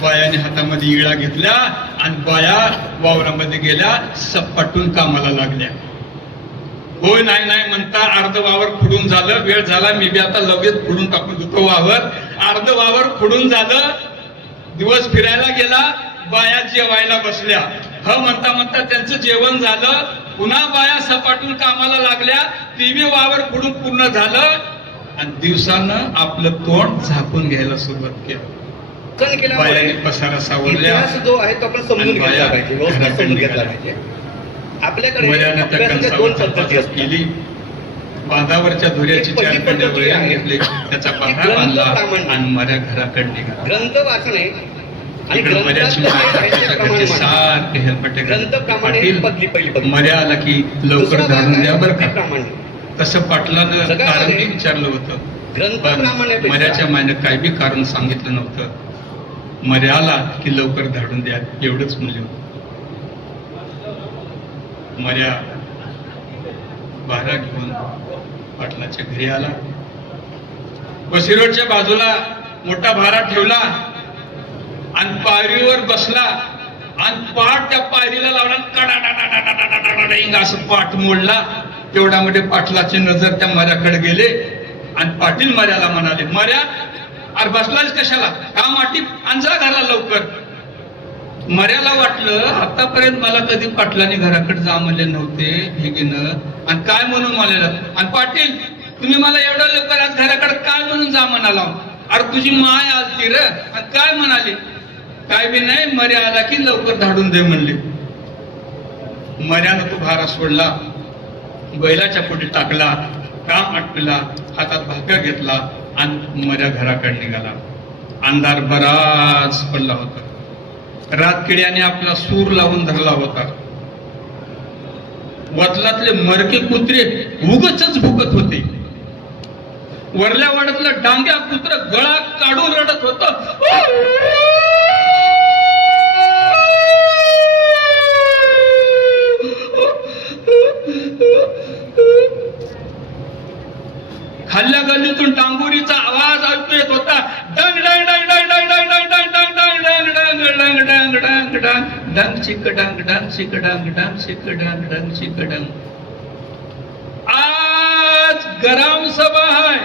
बायाने हातामध्ये इळा घेतल्या आणि बाया वावरामध्ये गेल्या, सपाटून कामाला लागल्या. होय नाही नाही म्हणता अर्ध वावर खुडून झालं, वेळ झाला, मी बी आता लगेच खुडून टाकून देतो वावर. अर्ध वावर खुडून झालं, दिवस फिरायला गेला, बाया जेवायला बसल्या. म्हणता म्हणता त्यांचं जेवण झालं, पुन्हा बाया सपाटून कामाला लागल्या, ती बी वावर खुडून पूर्ण झालं आणि दिवसानं आपलं तोंड झाकून घ्यायला सुरुवात केली. बायाने पसारा सावरल्या, जो आहे तो आपण समजून घेतला पाहिजे, व्यवस्थित समजून घेतला पाहिजे. आपल्याकडे दोन पद्धती असतील. बांधावरच्या धुऱ्याची चार खंडे वैरण घेतले, त्याचा पहारा बांधला आणि मऱ्या घराकडे निघाला. ग्रंथ वाचणे आणि सारखे हेलपटे मर्या आला की लवकर धाडून द्या बरं का. तसं पाटलानं कारण बी विचारलं होतं, मर्याच्या मायनं काय बी कारण सांगितलं नव्हतं. मर्या आला की लवकर धाडून द्या, एवढंच म्हणलं होतं. मर्या भारा घेऊन पाटलाच्या घरी आला. बसिरोडच्या बाजूला मोठा भारा ठेवला आणि पायरीवर बसला आणि पाठ त्या पायरीला लावला, कडाडाडाडाडाडाडाडाडा असं पाठ मोडला. तेवढ्यामध्ये पाटलाची नजर त्या मऱ्याकडे गेले आणि पाटील मर्याला म्हणाले, मर्या अरे बसलाच कशाला, का माटी अंजा घाला लवकर. मर्याला वाटलं आतापर्यंत मला कधी पाटलाने घराकडे जा म्हणले नव्हते भेगीनं, आणि काय म्हणून मला, आणि पाटील तुम्ही मला एवढं लवकर आज घराकडे काय म्हणून जा म्हणाला. अरे तुझी माय आलती र, आणि काय म्हणाली, काय बी नाही, मर्या आला की लवकर धाडून दे म्हणले. मर्यानं तो भारा सोडला, बैलाच्या पोटी टाकला, काम आटपला, हातात भाकर घेतला आणि मर्या घराकडे निघाला. अंधार बराच पडला होता. रातकिड्याने आपला सूर लावून धरला होता. वतलातले मरके कुत्रे उगच भुकत होते. वरल्या वाड्यातलं डांग्या कुत्र गळा काढून रडत होत. खाल्ल्या गल्लीतून डांगुरीचा आवाज ऐकू येत होता. डंग डंग डंग डंग डंग डंग डंग डंग डंग डंग डंग डंग डंग डंग डंग चिक डंग डंग चिक डंग डंग चिक डंग डंग चिक डंग. आज गरम सभा आहे.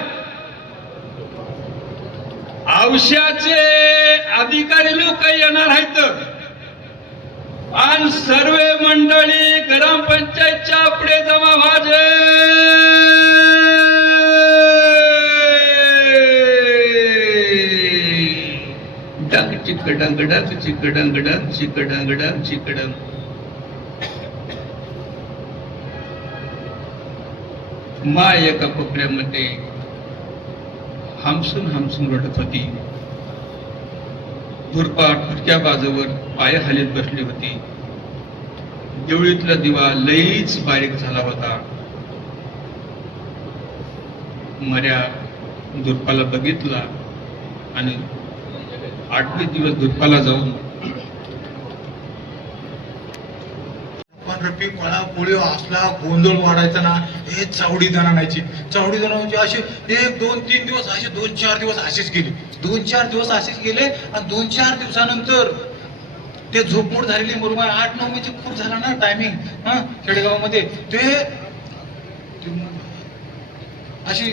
औषधाचे अधिकारी लोक येणार आहेत आणि सर्व मंडळी ग्रामपंचायतच्या पुढे जमा व्हायचे. डंग चिक डंग डंग चिक डंग डंग चिक डंग डंग चिक डंग. माय एका कोपऱ्यामध्ये हमसून हमसून रडत होती. दुर्पा ठुटक्या बाजूवर पाय हालीत बसली होती. देवळीतला दिवा लईच बारीक झाला होता. मर्या दुर्पाला बघितला आणि 8 दिवस दुर्पाला जाऊन रफिक मला पोळी असला गोंधळ वाढायचा ना. हे चावडी जण आणायची, चावडी जण म्हणजे असे 1 2 3 दिवस असे 2-4 दिवस असेच गेले. 2-4 दिवस असेच गेले आणि 2-4 दिवसानंतर ते झोपमोड झालेली मुरमाय 8-9 म्हणजे खूप झाला ना टायमिंग खेडेगावामध्ये. ते अशी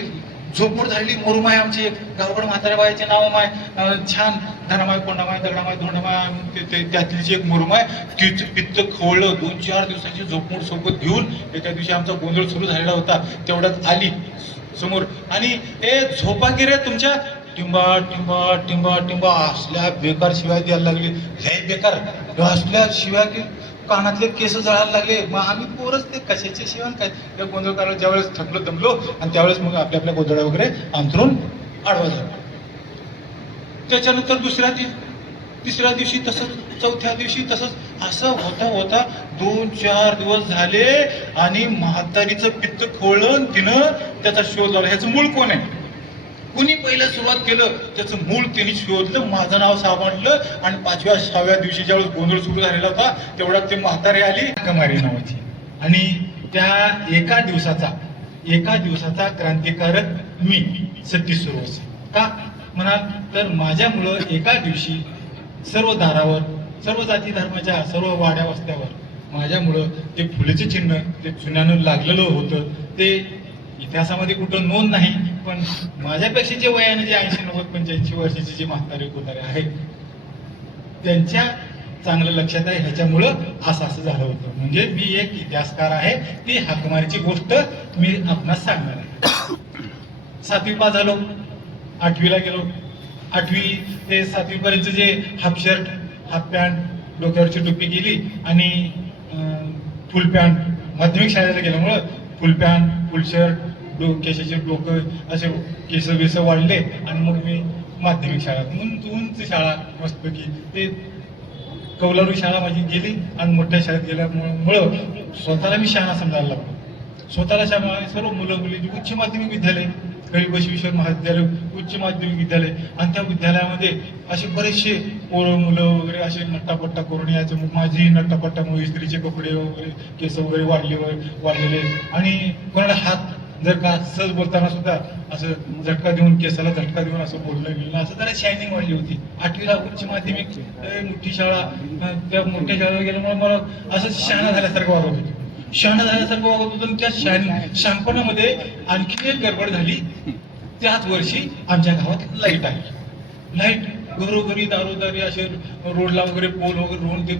झोपमोड झालेली मोरुमाय आमची एक गावकड म्हाताऱ्या बाईचे नाव माय छान धनामाय कोंडामाय दगडामाय धोंडामाय त्यातलीच एक मोरुमाय. तिचं पित्त खवळलं. 2-4 दिवसाची झोपमोड सोबत घेऊन एका दिवशी आमचा गोंधळ सुरू झालेला होता. तेवढ्यात आली समोर आणि ए झोपा की रे तुमच्या. टिंबा टिंबा टिंबा टिंबा असल्या बेकार शिवाय द्यायला लागली. लय बेकार असल्या शिवाय की कानातले केस जळायला लागले. मग आम्ही पोरच ते कशाचे शिवण काय त्या गोंधळ करायला ज्यावेळेस थकलो दमलो आणि त्यावेळेस मग आपल्या आपल्या गोंधळा वगैरे अंथरून आडवा झाला. त्याच्यानंतर तिसऱ्या दिवशी तसंच, चौथ्या दिवशी तसंच असं होता होता 2-4 दिवस झाले आणि म्हातारीचं पित्त खोळलं. तिनं त्याचा शोध लावला. ह्याचं मूळ कोण आहे, कुणी पहिलं सुरुवात केलं त्याचं मूळ त्यांनी शोधलं. माझं नाव सापडलं आणि 5व्या-6व्या दिवशी ज्यावेळेस गोंधळ सुरू झालेला होता तेवढ्यात ते म्हातारे आली कमारी नावाची. आणि त्या एका दिवसाचा क्रांतिकारक मी सतीश सुरवसे. का म्हणाल तर माझ्यामुळं एका दिवशी सर्व दारावर, सर्व जाती धर्माच्या सर्व वाड्या वस्त्यावर माझ्यामुळं ते फुलेचे चिन्ह ते चुन्यानं लागलेलं होतं. ते इतिहासामध्ये कुठं नोंद नाही, पण माझ्यापेक्षा जे वयाने जे 80, 90, 85 वर्षाचे जे म्हातारे कोतारे आहेत त्यांच्या चांगलं लक्षात आहे. ह्याच्यामुळं असं झालं होतं. म्हणजे मी एक इतिहासकार आहे, ती हाकमारीची गोष्ट मी आपणास सांगणार आहे. 7वी पास झालो, 8वीला गेलो. 8वी ते 7वी पर्यंत जे हाफ शर्ट, हाफ पॅन्ट, डोक्यावरची टोपी गेली आणि फुल पॅन्ट, माध्यमिक शाळेला गेल्यामुळं फुल पॅन्ट, फुल शर्ट, केसाचे डोकं असे केस बेस वाढले आणि मग मी माध्यमिक शाळा, उंच शाळा मस्तपैकी ते कौलारू शाळा माझी गेली आणि मोठ्या शाळेत गेल्यामुळं स्वतःला मी शहाणा समजायला लागलो. स्वतःला शहाणा, सर्व मुलं मुली उच्च माध्यमिक विद्यालय, कवी बसवेश्वर महाविद्यालय उच्च माध्यमिक विद्यालय, आणि त्या विद्यालयामध्ये असे बरेचसे पोरं मुलं वगैरे असे नट्टापट्टा करून यायचे. माझी नट्टापट्टा मग इस्त्रीचे कपडे वगैरे, केस वगैरे वाढलेले आणि कोणाला हात जर का सहज बोलताना सुद्धा असं झटका देऊन, केसाला झटका देऊन असं बोलणं गेलं, असं जरा शायनिंग वाढली होती. 8वीला उच्च माध्यमिक, मोठी शाळा, त्या मोठ्या शाळेवर गेल्यामुळे मला असं शहाणा झाल्यासारखं वागत होतं. शहाणा झाल्यासारखं वागत होतं. त्या शहाणपणामध्ये आणखी एक गडबड झाली. त्याच वर्षी आमच्या गावात लाईट आली. लाईट घरोघरी दारोदारी असे रोडला वगैरे पोल वगैरे रोवून ते